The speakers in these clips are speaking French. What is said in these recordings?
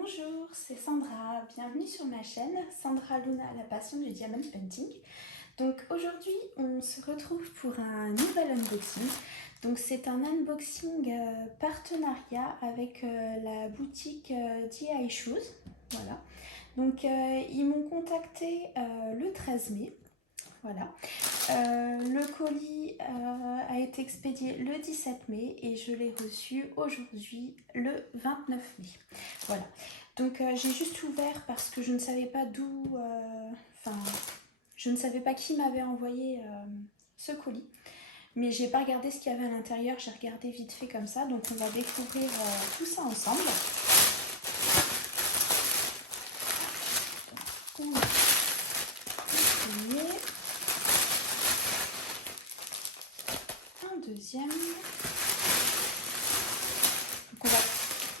Bonjour, c'est Sandra, bienvenue sur ma chaîne, Sandra Luna, la passion du diamond painting. Donc aujourd'hui on se retrouve pour un nouvel unboxing. Donc c'est un unboxing partenariat avec la boutique DI Shoes. Voilà. Donc ils m'ont contacté le 13 mai. Voilà. Le colis a été expédié le 17 mai et je l'ai reçu aujourd'hui le 29 mai. Voilà. Donc j'ai juste ouvert parce que je ne savais pas d'où... je ne savais pas qui m'avait envoyé ce colis. Mais j'ai pas regardé ce qu'il y avait à l'intérieur, j'ai regardé vite fait comme ça. Donc on va découvrir tout ça ensemble. Donc, on a le premier. Deuxième. Donc on va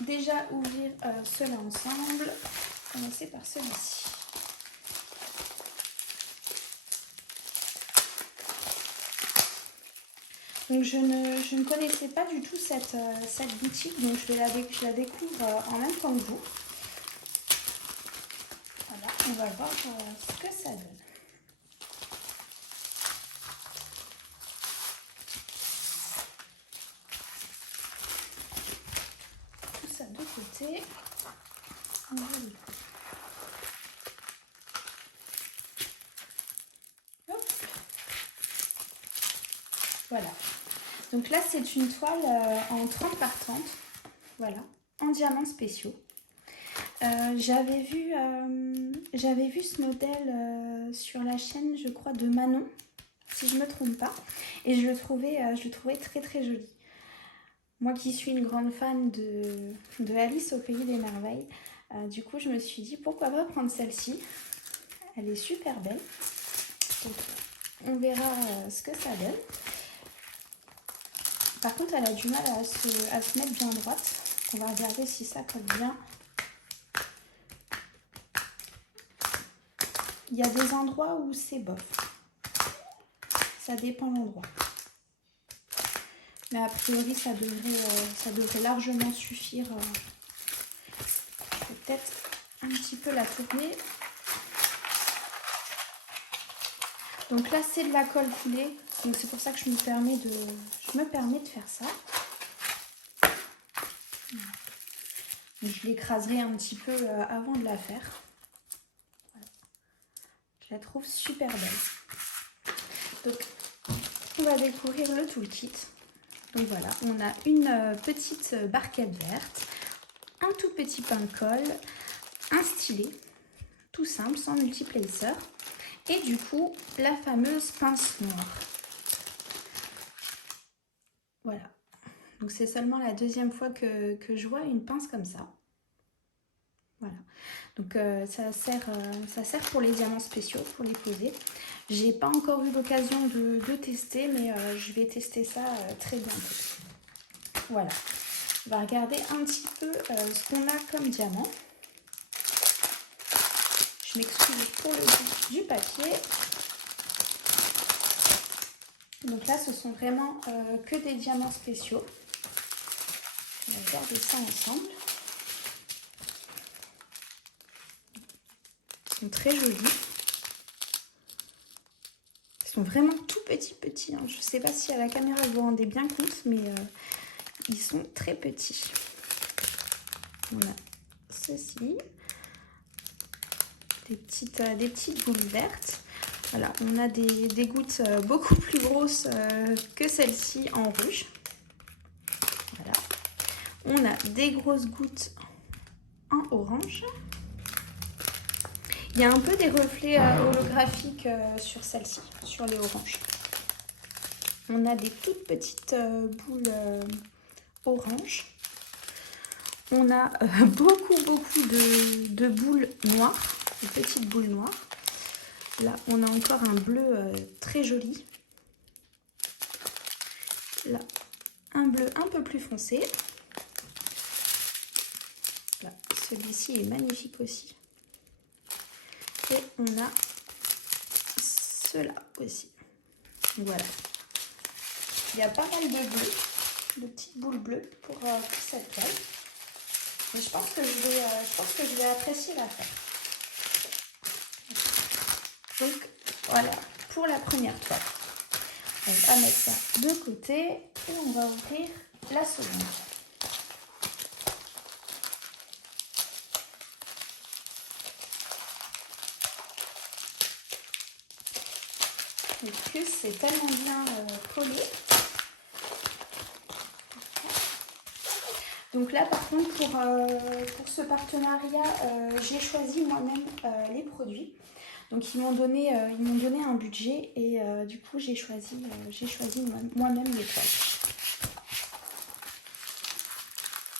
déjà ouvrir ceux-là ensemble. Commencer par celui-ci. Donc je ne connaissais pas du tout cette boutique, donc je la découvre en même temps que vous. Voilà, on va voir ce que ça donne. De côté, on va le... Hop. Voilà. Donc là, c'est une toile en 30 par 30. Voilà, en diamants spéciaux. J'avais vu ce modèle sur la chaîne, je crois, de Manon, si je ne me trompe pas. Et je le trouvais très très joli. Moi qui suis une grande fan de Alice au Pays des Merveilles, du coup je me suis dit pourquoi pas prendre celle-ci. Elle est super belle. Donc, on verra ce que ça donne. Par contre elle a du mal à se mettre bien droite. On va regarder si ça colle bien. Il y a des endroits où c'est bof. Ça dépend l'endroit. Mais a priori, ça devrait largement suffire. Je vais peut-être un petit peu la tourner. Donc là, c'est de la colle coulée. Donc c'est pour ça que je me permets de faire ça. Donc, je l'écraserai un petit peu avant de la faire. Voilà. Je la trouve super belle. Donc, on va découvrir le toolkit. Donc voilà, on a une petite barquette verte, un tout petit pain de colle, un stylet, tout simple, sans multiplacer, et du coup, la fameuse pince noire. Voilà, donc c'est seulement la deuxième fois que je vois une pince comme ça. Voilà, donc ça sert pour les diamants spéciaux, pour les poser. J'ai pas encore eu l'occasion de tester, mais je vais tester ça très bientôt. Voilà, on va regarder un petit peu ce qu'on a comme diamant. Je m'excuse pour le bout du papier. Donc là, ce sont vraiment que des diamants spéciaux. On va regarder ça ensemble. Ils sont très jolis. Ils sont vraiment tout petits. Hein. Je ne sais pas si à la caméra vous vous rendez bien compte, mais ils sont très petits. On a ceci. Des petites boules vertes. Voilà, on a des gouttes beaucoup plus grosses que celle-ci en rouge. Voilà. On a des grosses gouttes en orange. Il y a un peu des reflets holographiques sur celle-ci, sur les oranges. On a des toutes petites boules orange. On a beaucoup de boules noires, de petites boules noires. Là, on a encore un bleu très joli. Là, un bleu un peu plus foncé. Là, celui-ci est magnifique aussi. Et on a ceux-là aussi. Voilà. Il y a pas mal de bleu, de petites boules bleues pour cette toile. Mais je pense que je vais apprécier la faire. Donc voilà pour la première toile. On va mettre ça de côté et on va ouvrir la seconde. En plus, c'est tellement bien collé. Donc là, par contre, pour ce partenariat, j'ai choisi moi-même les produits. Donc ils m'ont donné un budget et du coup, j'ai choisi moi-même les toiles.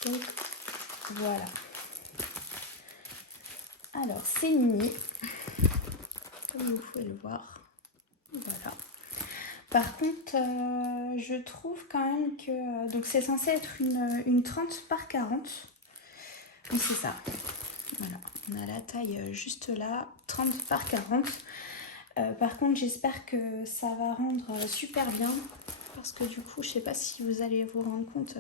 Donc voilà. Alors, c'est mini, comme vous pouvez le voir. Voilà. Par contre, je trouve quand même que... donc c'est censé être une 30 par 40. Oui, c'est ça. Voilà, on a la taille juste là, 30 par 40. Par contre, j'espère que ça va rendre super bien. Parce que du coup, je ne sais pas si vous allez vous rendre compte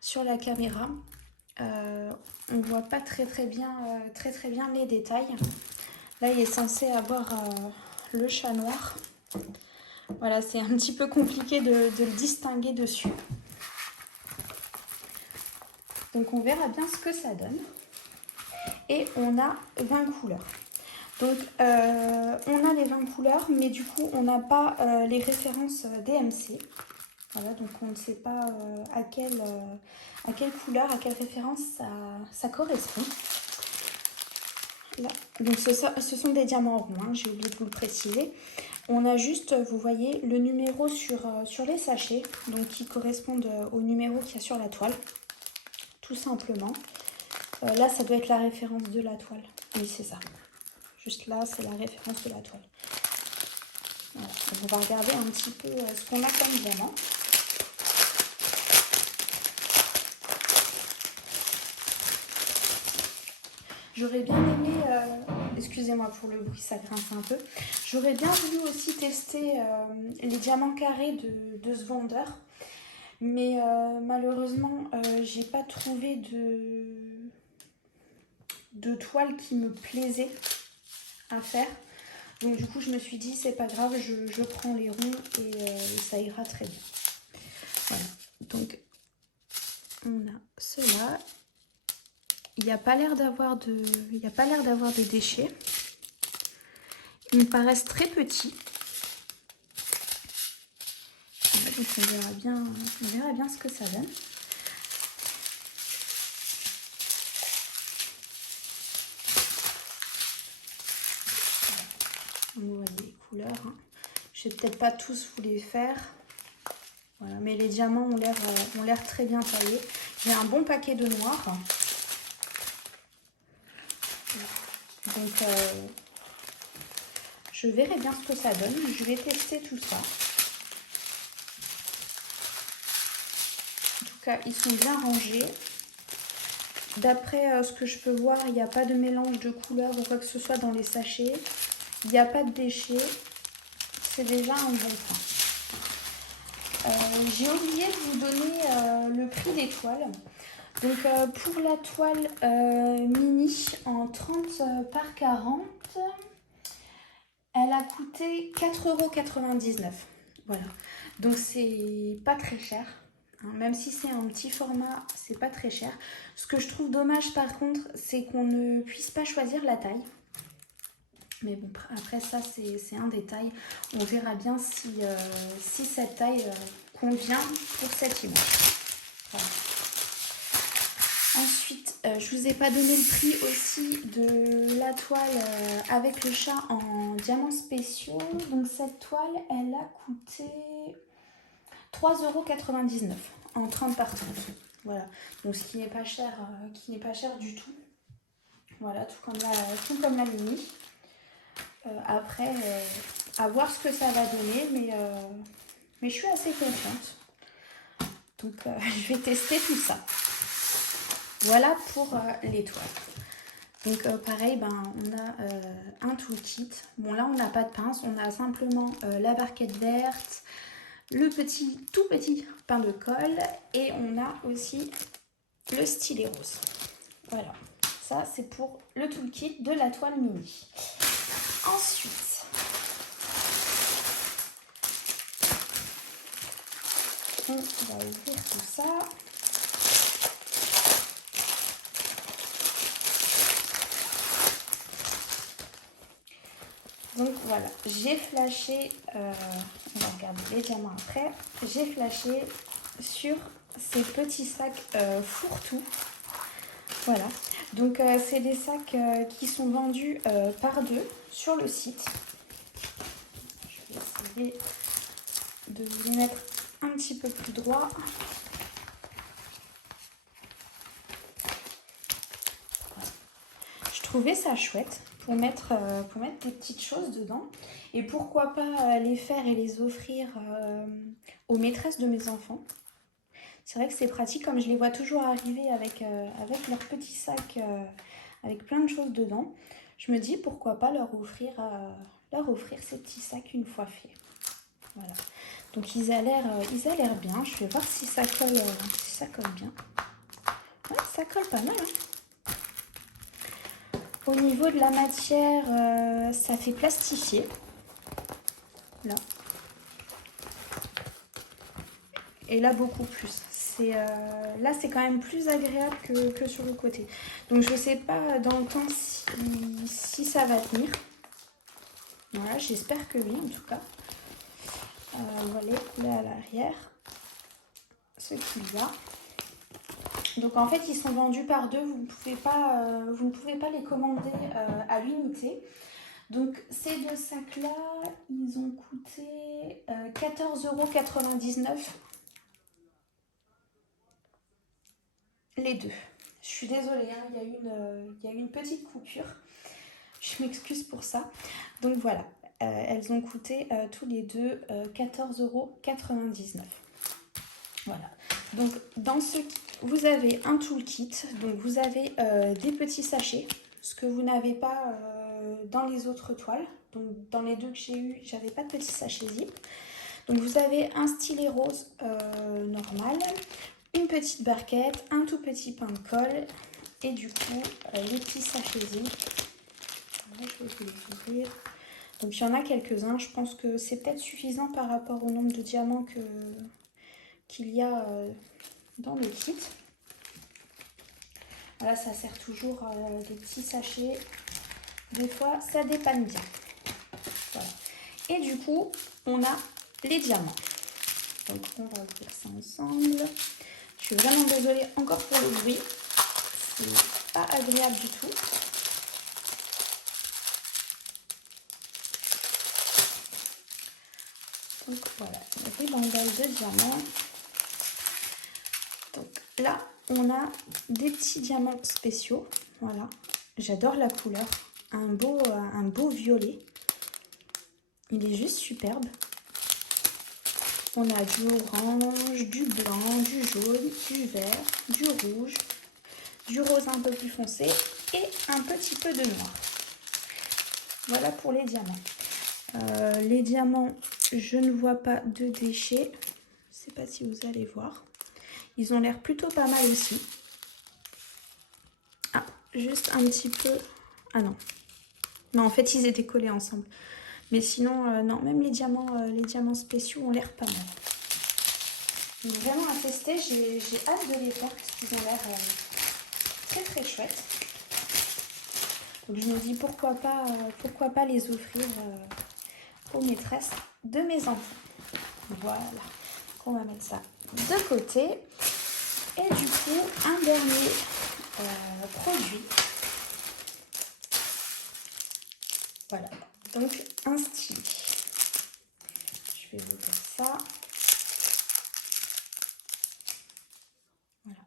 sur la caméra. On ne voit pas très bien les détails. Là, il est censé avoir le chat noir. Voilà, c'est un petit peu compliqué de le distinguer dessus. Donc on verra bien ce que ça donne. Et on a 20 couleurs. Donc on a les 20 couleurs, mais du coup on n'a pas les références DMC. Voilà, donc on ne sait pas à quelle couleur, à quelle référence ça correspond. Là. Donc ce sont des diamants ronds, hein, j'ai oublié de vous le préciser. On a juste, vous voyez, le numéro sur les sachets, donc qui correspondent au numéro qu'il y a sur la toile, tout simplement. Là, ça doit être la référence de la toile. Oui, c'est ça. Juste là, c'est la référence de la toile. Voilà. On va regarder un petit peu ce qu'on a comme diamant. J'aurais bien aimé, excusez-moi pour le bruit, ça grince un peu. J'aurais bien voulu aussi tester les diamants carrés de ce vendeur. Mais malheureusement, j'ai pas trouvé de toile qui me plaisait à faire. Donc du coup, je me suis dit, c'est pas grave, je prends les ronds et ça ira très bien. Voilà, donc on a cela. Il n'y a pas l'air d'avoir de déchets. Ils me paraissent très petits. Voilà, donc on verra bien ce que ça donne. Vous voyez les couleurs. Hein. Je vais peut-être pas tous vous les faire. Voilà, mais les diamants ont l'air très bien taillés. J'ai un bon paquet de noir. Donc, je verrai bien ce que ça donne. Je vais tester tout ça. En tout cas, ils sont bien rangés. D'après ce que je peux voir, il n'y a pas de mélange de couleurs ou quoi que ce soit dans les sachets. Il n'y a pas de déchets. C'est déjà un bon point. J'ai oublié de vous donner le prix des toiles. Donc pour la toile mini en 30 par 40, elle a coûté 4,99 €. Voilà. Donc c'est pas très cher. Hein. Même si c'est un petit format, c'est pas très cher. Ce que je trouve dommage par contre, c'est qu'on ne puisse pas choisir la taille. Mais bon, après ça, c'est un détail. On verra bien si cette taille convient pour cette image. Voilà. Ensuite, je vous ai pas donné le prix aussi de la toile avec le chat en diamants spéciaux. Donc cette toile, elle a coûté 3,99 € en 30 par 30. Voilà. Donc ce qui n'est pas cher, du tout. Voilà, tout comme la mini. Après, à voir ce que ça va donner, mais je suis assez confiante. Donc, je vais tester tout ça. Voilà pour les toiles. Donc, pareil, on a un toolkit. Bon, là, on n'a pas de pince. On a simplement la barquette verte, le tout petit pain de colle. Et on a aussi le stylet rose. Voilà, ça c'est pour le toolkit de la toile mini. Ensuite, on va ouvrir tout ça. Donc voilà, j'ai flashé, on va regarder les diamants après, j'ai flashé sur ces petits sacs fourre-tout. Voilà, donc c'est des sacs qui sont vendus par deux sur le site. Je vais essayer de vous les mettre un petit peu plus droit. Je trouvais ça chouette pour mettre des petites choses dedans. Et pourquoi pas les faire et les offrir aux maîtresses de mes enfants. C'est vrai que c'est pratique, comme je les vois toujours arriver avec leur petit sac avec plein de choses dedans. Je me dis pourquoi pas leur offrir ces petits sacs une fois faits. Voilà. Donc ils a l'air bien. Je vais voir si ça colle bien. Ouais, ça colle pas mal. Hein. Au niveau de la matière, ça fait plastifié. Là. Et là, beaucoup plus. Là, c'est quand même plus agréable que sur le côté. Donc, je ne sais pas dans le temps si ça va tenir. Voilà, j'espère que oui, en tout cas. Voilà, là à l'arrière, ce qu'il y a. Donc, en fait, ils sont vendus par deux. Vous ne pouvez pas les commander à l'unité. Donc, ces deux sacs-là, ils ont coûté 14,99 €. Les deux. Je suis désolée, hein, il y a eu une petite coupure. Je m'excuse pour ça. Donc voilà, elles ont coûté tous les deux 14,99 €. Voilà. Donc dans ce kit, vous avez un toolkit. Donc vous avez des petits sachets, ce que vous n'avez pas dans les autres toiles. Donc dans les deux que j'ai eu, j'avais pas de petits sachets zip. Donc vous avez un stylet rose normal, une petite barquette, un tout petit pain de colle et du coup les petits sachets zip. Je vais vous les ouvrir. Donc il y en a quelques-uns, je pense que c'est peut-être suffisant par rapport au nombre de diamants qu'il y a dans le kit. Voilà, ça sert toujours des petits sachets. Des fois, ça dépanne bien. Voilà. Et du coup, on a les diamants. Donc on va ouvrir ça ensemble. Je suis vraiment désolée encore pour le bruit. C'est pas agréable du tout. Donc voilà, une ribambelle de diamants. Donc là, on a des petits diamants spéciaux. Voilà, j'adore la couleur. Un beau violet. Il est juste superbe. On a du orange, du blanc, du jaune, du vert, du rouge, du rose un peu plus foncé et un petit peu de noir. Voilà pour les diamants. Les diamants, je ne vois pas de déchets. Je ne sais pas si vous allez voir. Ils ont l'air plutôt pas mal aussi. Ah, juste un petit peu... Ah non. Non, en fait, ils étaient collés ensemble. Mais sinon, non, même les diamants spéciaux ont l'air pas mal. Donc vraiment à tester, j'ai hâte de les faire parce qu'ils ont l'air très très chouettes. Donc je me dis pourquoi pas les offrir aux maîtresses de mes enfants. Voilà, on va mettre ça de côté. Et du coup, un dernier produit. Voilà, donc un stylet. Je vais vous dire ça. Voilà.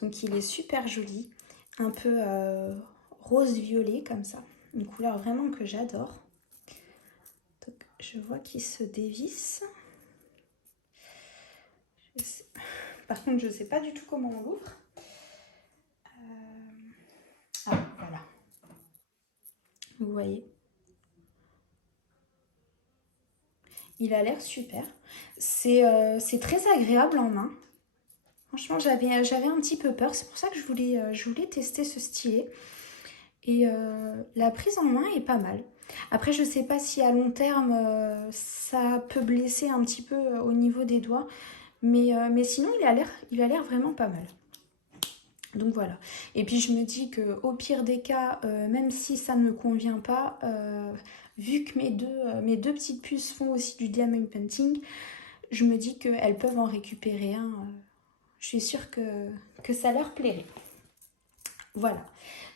Donc il est super joli, un peu rose-violet comme ça. Une couleur vraiment que j'adore. Donc je vois qu'il se dévisse. Par contre, je ne sais pas du tout comment on l'ouvre. Ah, voilà. Vous voyez. Il a l'air super. C'est très agréable en main. Franchement, j'avais un petit peu peur. C'est pour ça que je voulais tester ce stylet. Et la prise en main est pas mal. Après, je sais pas si à long terme, ça peut blesser un petit peu au niveau des doigts. Mais sinon, il a l'air vraiment pas mal. Donc voilà. Et puis je me dis qu'au pire des cas, même si ça ne me convient pas, vu que mes deux petites puces font aussi du diamond painting, je me dis qu'elles peuvent en récupérer un. Je suis sûre que ça leur plairait. Voilà.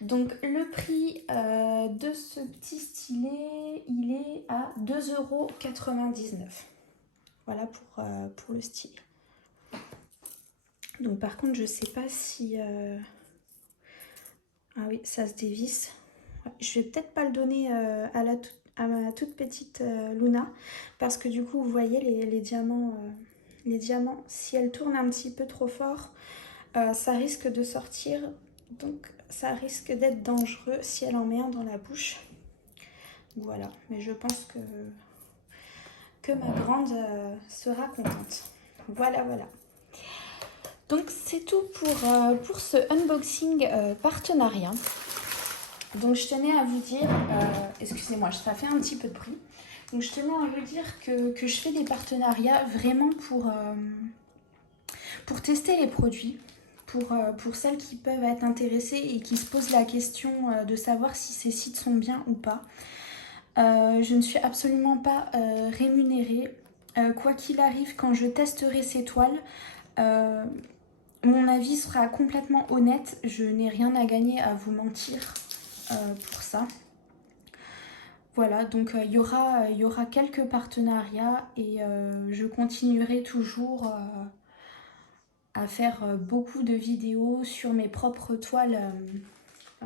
Donc le prix de ce petit stylet, il est à 2,99 €. Voilà pour le stylet. Donc par contre, je sais pas si... Ah oui, ça se dévisse. Ouais, je vais peut-être pas le donner à ma toute petite Luna. Parce que du coup, vous voyez les diamants, si elles tournent un petit peu trop fort, ça risque de sortir. Donc ça risque d'être dangereux si elle en met un dans la bouche. Voilà, mais je pense que ma grande sera contente. Voilà, voilà. Donc c'est tout pour ce unboxing partenariat. Donc je tenais à vous dire, excusez-moi, ça fait un petit peu de bruit. Donc je tenais à vous dire que je fais des partenariats vraiment pour tester les produits, pour celles qui peuvent être intéressées et qui se posent la question de savoir si ces sites sont bien ou pas. Je ne suis absolument pas rémunérée. Quoi qu'il arrive, quand je testerai ces toiles, mon avis sera complètement honnête. Je n'ai rien à gagner à vous mentir pour ça. Voilà, donc il y aura quelques partenariats et je continuerai toujours à faire beaucoup de vidéos sur mes propres toiles,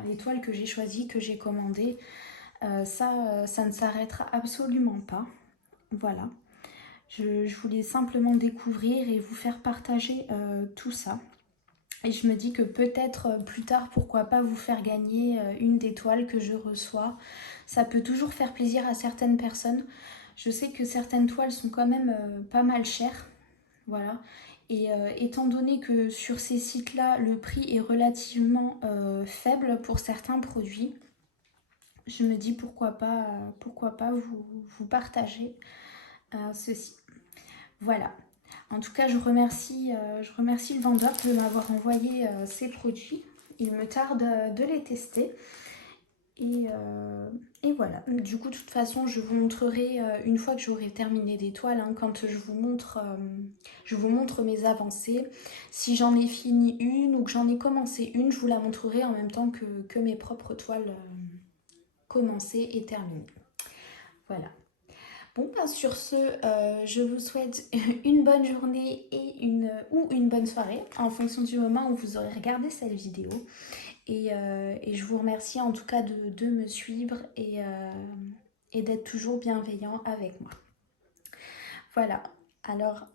les toiles que j'ai choisies, que j'ai commandées. Ça ne s'arrêtera absolument pas. Voilà. Je voulais simplement découvrir et vous faire partager tout ça. Et je me dis que peut-être plus tard, pourquoi pas vous faire gagner une des toiles que je reçois. Ça peut toujours faire plaisir à certaines personnes. Je sais que certaines toiles sont quand même pas mal chères. Voilà. Et étant donné que sur ces sites-là, le prix est relativement faible pour certains produits, je me dis pourquoi pas vous partager ceci. Voilà. En tout cas, je remercie le vendeur de m'avoir envoyé ces produits. Il me tarde de les tester. Et voilà. Du coup, de toute façon, je vous montrerai une fois que j'aurai terminé des toiles, hein, quand je vous montre mes avancées. Si j'en ai fini une ou que j'en ai commencé une, je vous la montrerai en même temps que mes propres toiles commencées et terminées. Voilà. Bon, ben sur ce, je vous souhaite une bonne journée ou une bonne soirée en fonction du moment où vous aurez regardé cette vidéo. Et je vous remercie en tout cas de me suivre et d'être toujours bienveillant avec moi. Voilà, alors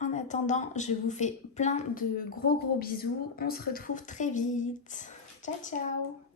en attendant, je vous fais plein de gros bisous. On se retrouve très vite. Ciao, ciao!